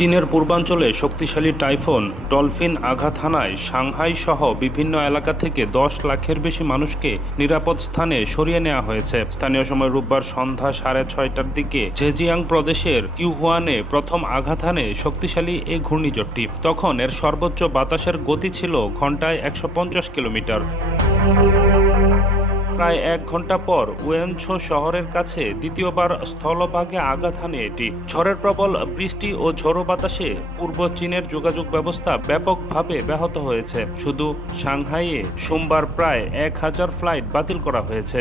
চীনের পূর্বাঞ্চলে শক্তিশালী টাইফুন ডলফিন আঘাত হানায় সাংহাই সহ বিভিন্ন এলাকা থেকে 10 লাখের বেশি মানুষকে নিরাপদ স্থানে সরিয়ে নেওয়া হয়েছে। স্থানীয় সময় রোববার সন্ধ্যা 6:30টার দিকে জেজিয়াং প্রদেশের ইউহুয়ানে প্রথম আঘাত হানে শক্তিশালী এই ঘূর্ণিঝড়টি। তখন এর সর্বোচ্চ বাতাসের গতি ছিল ঘন্টায় 150 কিলোমিটার। প্রায় 1 ঘন্টা পর ওয়েনছো শহরের কাছে দ্বিতীয়বার স্থলভাগে আঘাত হানে এটি। ঝড়ের প্রবল বৃষ্টি ও ঝোড়ো বাতাসে পূর্ব চীনের যোগাযোগ ব্যবস্থা ব্যাপকভাবে ব্যাহত হয়েছে। শুধু সাংহাইয়ে সোমবার প্রায় 1000 ফ্লাইট বাতিল করা হয়েছে।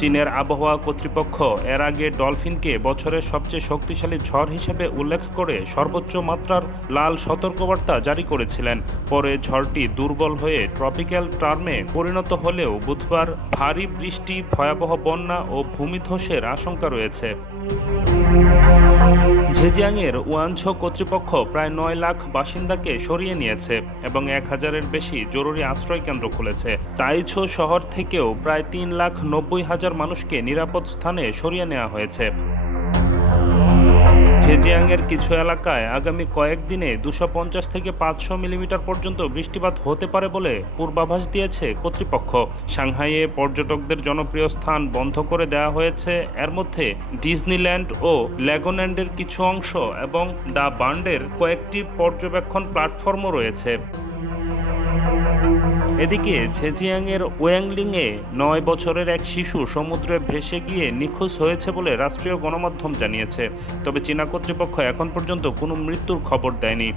চীনের আবহাওয়া কর্তৃপক্ষ এর আগে ডলফিনকে বছরের সবচেয়ে শক্তিশালী ঝড় হিসেবে উল্লেখ করে সর্বোচ্চ মাত্রার লাল সতর্কবার্তা জারি করেছিলেন। পরে ঝড়টি দুর্বল হয়ে ট্রপিক্যাল টার্মে পরিণত হলেও বুধবার ভারী বৃষ্টি, ভয়াবহ বন্যা ও ভূমিধসের আশঙ্কা রয়েছে। ঝেজিয়াংয়ের ওয়ানছো কর্তৃপক্ষ প্রায় 9 লাখ বাসিন্দাকে সরিয়ে নিয়েছে এবং 1000-এর বেশি জরুরি আশ্রয় কেন্দ্র খুলেছে। তাইছো শহর থেকেও প্রায় 3,90,000 মানুষকে নিরাপদ স্থানে সরিয়ে নেওয়া হয়েছে। জেজিয়াংয়ের কিছু এলাকায় আগামী কয়েকদিনে 250 থেকে 500 মিলিমিটার পর্যন্ত বৃষ্টিপাত হতে পারে বলে পূর্বাভাস দিয়েছে কর্তৃপক্ষ। সাংহাইয়ে পর্যটকদের জনপ্রিয় স্থান বন্ধ করে দেওয়া হয়েছে। এর মধ্যে ডিজনিল্যান্ড ও লেগোল্যান্ডের কিছু অংশ এবং দ্য বান্ডের কয়েকটি পর্যবেক্ষণ প্ল্যাটফর্মও রয়েছে। এদিকে ঝেজিয়াংয়ের ওয়াংলিংয়ে 9 বছরের এক শিশু সমুদ্রে ভেসে গিয়ে নিখোঁজ হয়েছে বলে রাষ্ট্রীয় গণমাধ্যম জানিয়েছে। তবে চীনা কর্তৃপক্ষ এখন পর্যন্ত কোনো মৃত্যুর খবর দেয়নি।